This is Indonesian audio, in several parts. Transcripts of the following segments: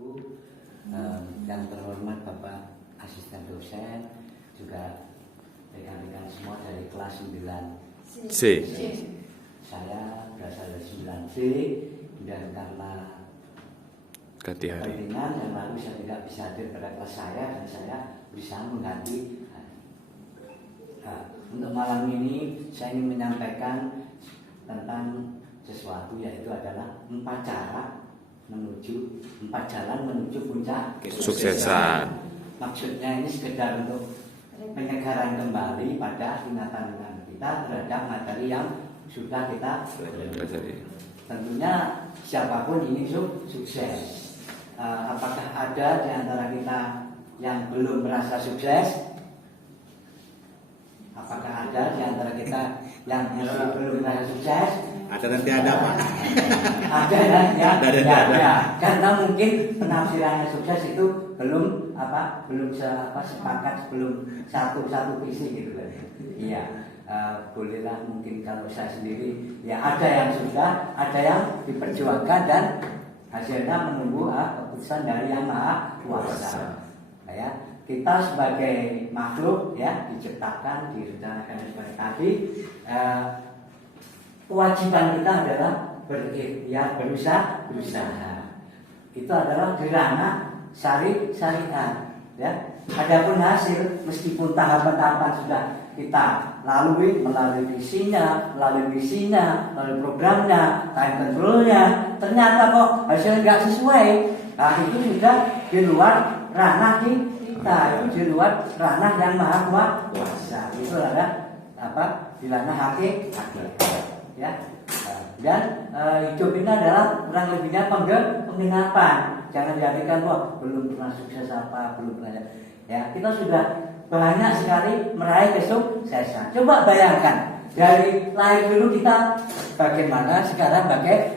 Wabarakatuh. Yang terhormat Bapak Asisten Dosen, juga rekan-rekan semua dari kelas 9C. Saya berasal dari 9B dan karena kepentingan yang lalu saya tidak bisa hadir pada kelas saya dan saya berusaha mengganti. Untuk malam ini saya ingin menyampaikan tentang sesuatu, yaitu adalah 4 jalan menuju puncak kesuksesan. Maksudnya ini sekedar untuk penyegaran kembali pada ingatan kita terhadap materi yang sudah kita pelajari. Tentunya siapapun ingin sukses. Apakah ada di antara kita yang belum merasa sukses? Apakah ada di antara kita yang belum merasa sukses? Ada nanti ada Pak. Ada ya. Karena mungkin penafsirannya sukses itu belum sepakat, belum satu visi gitu kan. Iya. Bolehlah mungkin kalau saya sendiri ya ada yang sudah, ada yang diperjuangkan dan hasilnya menunggu keputusan dari Yang Maha Kuasa. Ya. Kita sebagai makhluk ya diciptakan, direncanakan seperti tadi. Kewajiban kita adalah berikhtiar, berusaha. Itu adalah di ranah syariat. Ya. Adapun hasil, meskipun tahapan-tahapan sudah kita lalui, melalui visinya, melalui programnya, time controlnya, ternyata kok hasilnya nggak sesuai. Nah itu sudah di luar ranah kita, itu di luar ranah Yang Maha Kuasa. Itu adalah di ranah hakikat. Ya, dan hidup ini adalah kurang lebihnya penggenapan. Jangan diartikan wah belum pernah sukses belum pernah. Ya, kita sudah banyak sekali meraih kesuksesan. Coba bayangkan dari lahir dulu kita bagaimana, sekarang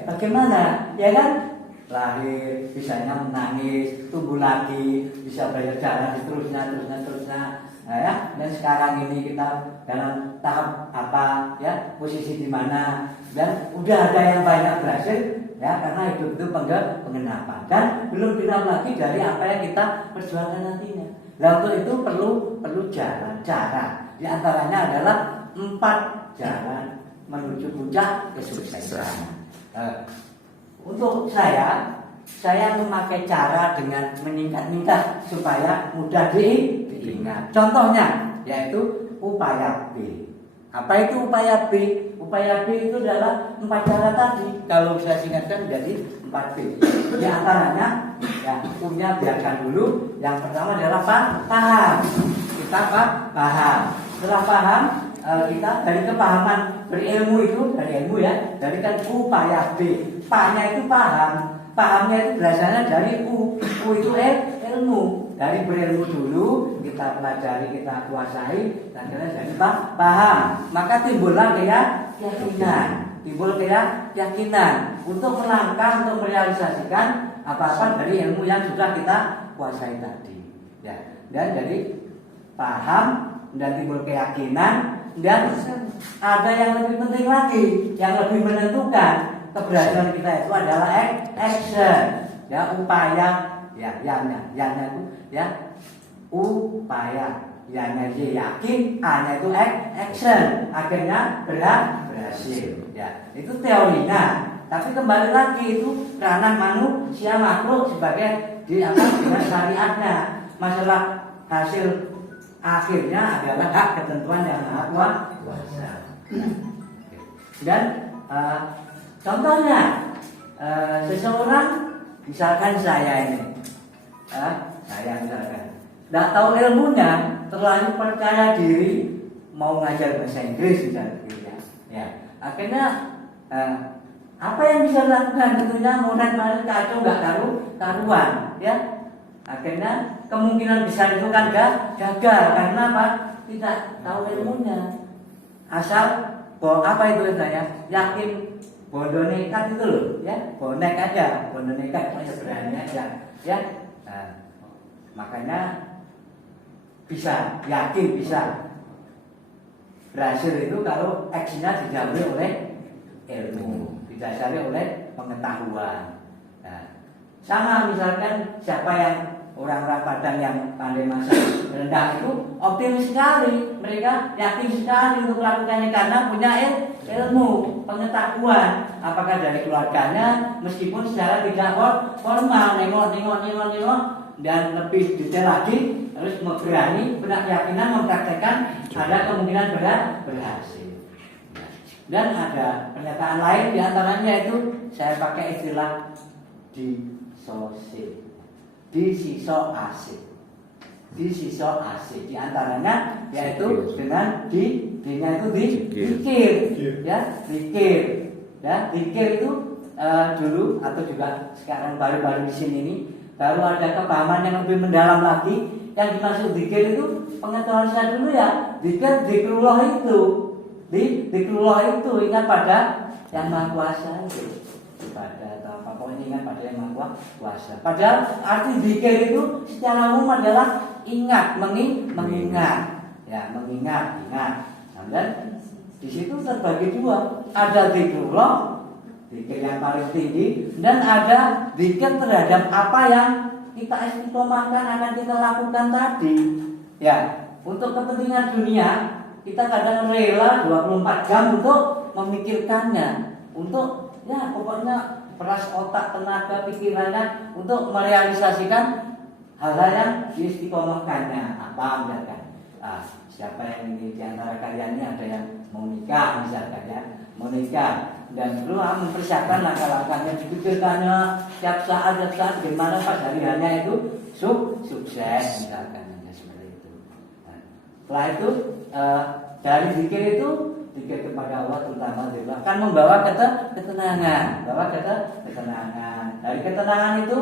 bagaimana, ya kan? Lahir bisanya menangis, tumbuh lagi, bisa belajar jalan, terusnya. Nah, ya, dan sekarang ini kita dalam tahap apa ya, posisi di mana, dan udah ada yang banyak berhasil ya, karena hidup itu penggenapan dan belum genap lagi dari apa yang kita perjuangkan nantinya. Nah, untuk itu perlu cara. Di antaranya adalah 4 jalan menuju puncak kesuksesan. Untuk saya memakai cara dengan meningkat supaya mudah diingat. Contohnya yaitu upaya B. Apa itu upaya B? Upaya B itu adalah 4 cara tadi. Kalau saya singkatkan menjadi 4B. Di antaranya ya punya biarkan dulu. Yang pertama adalah paham. Kita paham. Setelah paham, kita dari kepahaman berilmu itu, dari ilmu ya, dari kan upaya B. Pahnya itu paham. Pahamnya itu belajarnya dari U itu ilmu. Dari berilmu dulu, kita pelajari, kita kuasai, dan kita jadi paham. Maka timbullah keyakinan untuk melangkah, untuk merealisasikan apa-apa dari ilmu yang sudah kita kuasai tadi. Ya, dan jadi paham dan timbul keyakinan, dan ada yang lebih penting lagi, yang lebih menentukan keberhasilan kita itu adalah action, ya, upaya, ya, yang itu ya, upaya, yang yakin, A-nya itu action, akhirnya berhasil, ya, itu teorinya. Tapi kembali lagi itu ranah manusia makhluk sebagai dengan syariatnya. Masalah hasil akhirnya adalah hak ketentuan Yang Maha Kuasa. Dan contohnya, seseorang misalkan saya ini, saya misalkan tidak tahu ilmunya, terlalu percaya diri, mau ngajar bahasa Inggris misalnya, ya, akhirnya apa yang bisa dilakukan? Tentunya murid-murid kacau, nggak karuan, ya. Akhirnya kemungkinan besar itu kan gagal karena apa? Tidak tahu ilmunya. Asal apa itu istilahnya? Yakin bodoh nekat itu loh, ya, bonek aja, bodoh nekat berani aja, ya. Nah, makanya bisa yakin bisa berhasil itu kalau aksinya didahului oleh ilmu, didasari oleh pengetahuan. Nah, Sama misalkan siapa yang orang-orang Padang yang pandai masak rendang itu optimis sekali, mereka yakin sekali untuk melakukannya karena punya ilmu, pengetahuan, apakah dari keluarganya, meskipun secara tidak formal, nengok, dan lebih detail lagi, harus berani, punya keyakinan mempraktekkan, ada kemungkinan berhasil. Dan ada pernyataan lain diantaranya itu saya pakai istilah disosif, disisok asik, disisok asik. Diantaranya yaitu dengan D-nya itu dikir, ya dikir, ya dikir itu dulu atau juga sekarang baru-baru di sini ini baru ada kepahaman yang lebih mendalam lagi. Yang dimaksud dikir itu pengetahuan saya dulu ya, dikir dikrullah itu. Dikrullah itu ingat pada yang Maha Kuasa itu, pada atau apa pokoknya ingat pada yang Maha Kuasa. Padahal arti zikir itu secara umum adalah ingat, mengingat, ya mengingat, ingat. Dan di situ terbagi dua, ada zikrullah, zikir yang paling tinggi, dan ada zikir terhadap apa yang kita istiqomahkan akan kita lakukan tadi. Ya, untuk kepentingan dunia kita kadang rela 24 jam untuk memikirkannya, untuk ya pokoknya peras otak, tenaga, pikirannya untuk merealisasikan hal-hal yang diistiqomahkannya. Apa misalkan? Siapa yang ini diantara kalian ini ada yang mau nikah misalkan ya, mau nikah dan perlu mempersiapkan langkah-langkahnya, dipikirkannya setiap saat gimana pas hari-harinya itu sukses misalkan seperti itu. Setelah itu dari zikir itu, zikir kepada Allah terutama akan membawa ketenangan, ketenangan. Dari ketenangan itu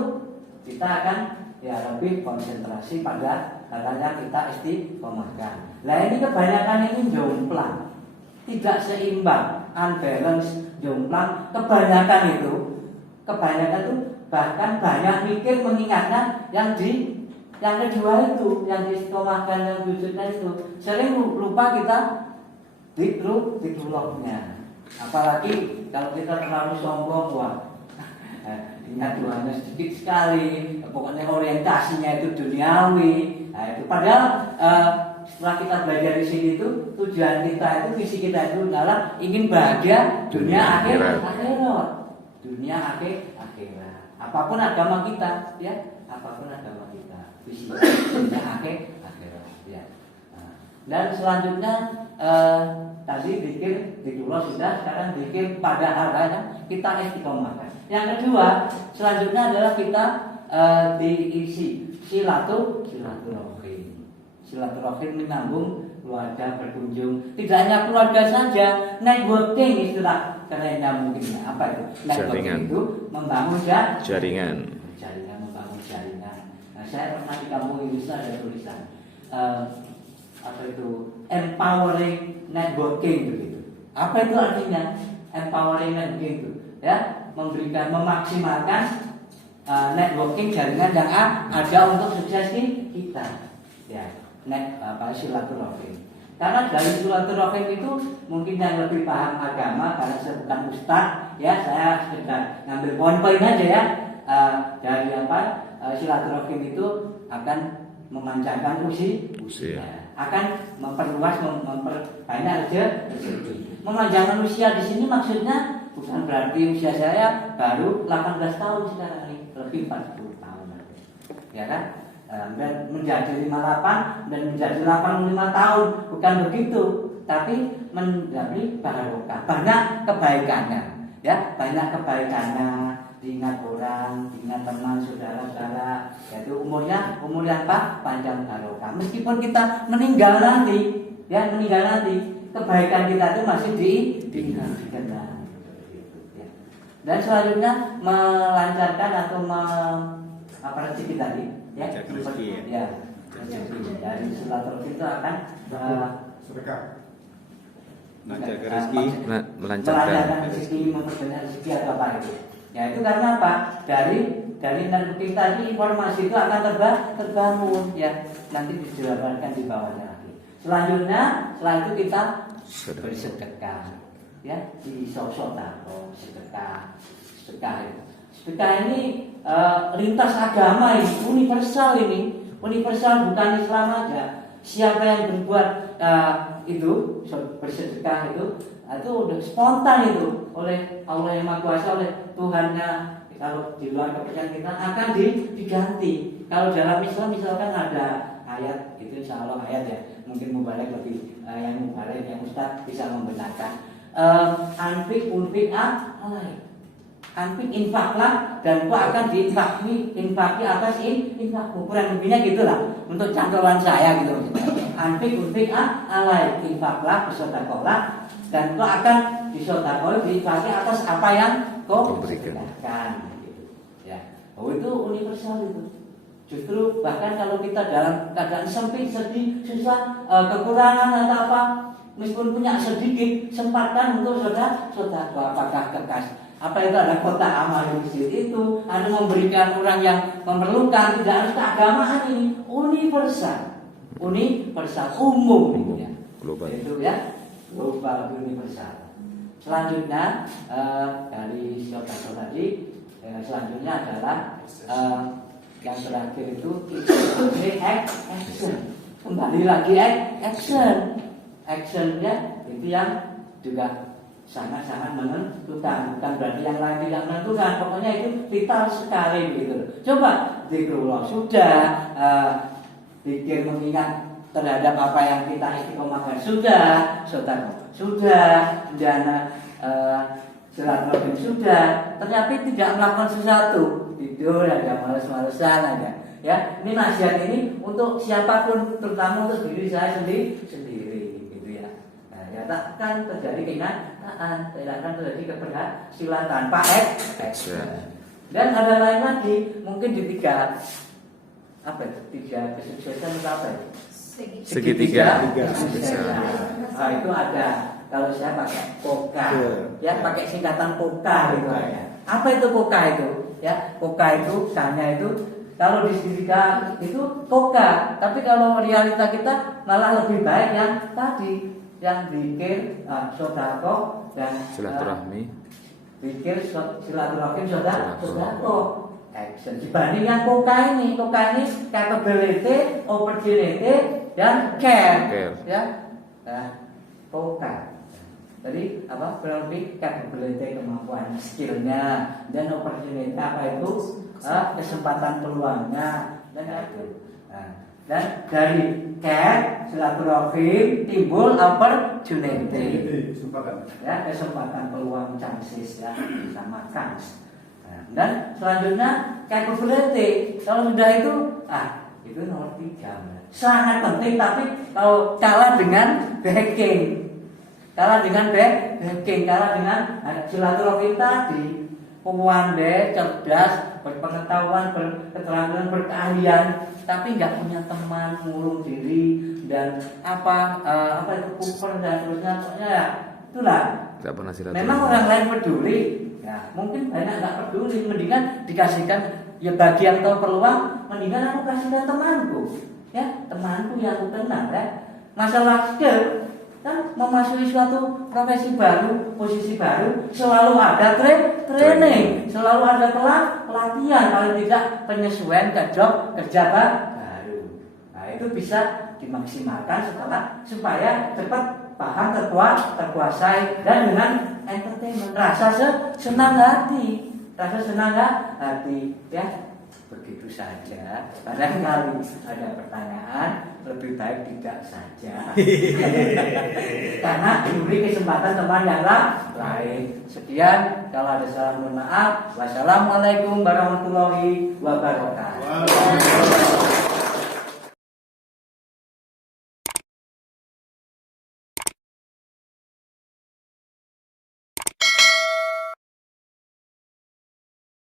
kita akan ya lebih konsentrasi pada hal yang kita istiqomahkan. Nah ini kebanyakan ini jomplang, tidak seimbang, unbalance, jomplang. Kebanyakan itu bahkan banyak mikir mengingatkan yang kedua itu, yang diistiqomahkan, yang wujudnya itu. Sering lupa kita zikrullahnya. Apalagi kalau kita terlalu sombong, wah, ingat Tuhannya sedikit sekali, pokoknya orientasinya itu duniawi. Nah, itu padahal setelah kita belajar di sini itu tujuan kita itu, visi kita itu adalah ingin bahagia dunia akhirat. Dunia akhirat. Apapun agama kita, ya, apapun agama kita, visi dunia akhirat, ya. Dan selanjutnya tadi zikrullah sudah, sekarang zikir pada hal-hal yang kita istiqomahkan. Yang kedua, selanjutnya adalah kita diisi silaturahim. Silaturahim menyambung keluarga, berkunjung. Tidak hanya keluarga saja, networking istilah kerennya mungkin. Apa itu? Networking itu membangun jaringan, membangun jaringan. Nah, saya pernah di kampung Indonesia ada tulisan apa itu empowering networking begitu. Apa itu artinya empowering networking itu? Ya, memaksimalkan networking jaringan yang ada untuk sukses kita. Ya, silaturahim. Karena dari silaturahim itu mungkin yang lebih paham agama, karena saya bukan ustaz, ya saya sekedar ngambil poin-poin aja ya. Dari silaturahim itu akan memanjangkan usia, akan memperluas, memperbanyak rezeki. Memanjangkan usia di sini maksudnya bukan berarti usia saya baru 18 tahun sekarang ini, lebih 40 tahun, ya kan? Dan menjadi 58 dan menjadi 85 tahun, bukan begitu, tapi menjadi barokah, banyak kebaikannya, ya, banyak kebaikannya, diingat orang, diingat teman, saudara-saudara, yaitu umur yang panjang barokah. Meskipun kita meninggal nanti, kebaikan kita itu masih diingat. Dan selanjutnya melancarkan atau rezeki tadi, ya, rezeki dari silaturahim itu akan sedekah, melancarkan rezeki, memperbanyak rezeki atau apa itu. Ya itu karena apa? Dari networking tadi informasi itu akan terbangun, ya. Nanti dijelaskan di bawahnya lagi. Selanjutnya, setelah itu kita bersedekah. Ya, di sosok sedekah. Sedekah ini lintas agama ini, universal bukan Islam aja. Siapa yang berbuat itu bersedekah itu udah spontan itu oleh Allah yang Maha Kuasa, oleh Tuhannya. Kalau di luar kepercayaan kita akan diganti. Kalau dalam Islam misalkan ada ayat itu, insya Allah ayat ya, mungkin mubalek lebih yang mubalek yang Ustaz bisa membenarkan. Anfik unfik alai, anfik infaklah dan kau akan infaki atas infakmu. Kurang lebihnya gitulah untuk cantolan saya gitu. Anfik unfik alai, infaklah bersedekahlah dan kau akan disedekah diinfaki atas apa yang kau berikan. Oh, itu universal itu. Justru bahkan kalau kita dalam keadaan sempit, sedih, susah, kekurangan atau apa, meskipun punya sedikit, sempatkan untuk sedekah. Apakah kekas? Apa itu ada kota amal di masjid itu? Ada memberikan orang yang memerlukan, tidak harus keagamaan ini, universal, umum gitu ya. Global. Itu ya, global universal. Selanjutnya dari saudara tadi. Selanjutnya adalah yang terakhir itu action. Kembali lagi actionnya itu yang juga sangat-sangat menentukan. Bukan berarti yang lain tidak menentukan. Pokoknya itu vital sekali gitu. Coba zikrullah sudah, pikir mengingat terhadap apa yang kita istiqomahkan sudah, dana silaturahim sudah, ternyata tidak melakukan sesuatu, tidur aja, males-malesan aja. Ya, ini nasihat ini untuk siapapun, terutama untuk diri saya sendiri, gitu ya. Nah, ya takkan terjadi kenyataan, tidak akan terjadi keberhasilan tanpa action. Dan ada lain lagi, mungkin di tiga kesuksesan itu apa ya? Segitiga. Nah, itu ada. Kalau saya pakai POKA, ya pakai singkatan POKA gitu ya. Apa itu POKA itu? Ya, POKA itu tanya itu kalau di segitiga itu POKA, tapi kalau realita kita malah lebih baik yang tadi, yang bikin sodako dan silaturahmi. Bikin silaturahim sodako. Action dibanding yang POKA ini capability, opportunity dan care. Ya, POKA. Jadi apa? Berarti capability, kemampuan, skillnya, dan opportunity apa itu? Kesempatan peluangnya dan itu. Dan dari care silaturahim timbul opportunity. Ya, kesempatan peluang, chances ya, sama kans. Dan selanjutnya capability. Kalau sudah itu, itu nomor 3. Sangat penting, tapi kalau kalah dengan backing. Kalah dengan silaturahim tadi, pandai, cerdas, berpengetahuan, berketerampilan, berkeahlian, tapi nggak punya teman, ngurung diri dan apa itu kuper dan seterusnya, pokoknya ya itulah. Nggak pernah silaturahim. Memang orang lain peduli, ya mungkin banyak nggak peduli, mendingan dikasihkan ya bagi yang tahu peluang, mendingan aku kasihkan temanku, ya temanku yang aku kenal ya. Masalah skill kan memasuki suatu profesi baru, posisi baru, selalu ada training, selalu ada pelatihan, kalau tidak penyesuaian ke job kerja baru. Nah itu bisa dimaksimalkan supaya cepat paham, terkuasai dan dengan entertainment, rasa senang hati ya. Begitu saja. Barangkali ada pertanyaan, lebih baik tidak saja. Karena diberi kesempatan teman yang lain. Sekian, kalau ada salah mohon maaf. Wassalamualaikum warahmatullahi wabarakatuh.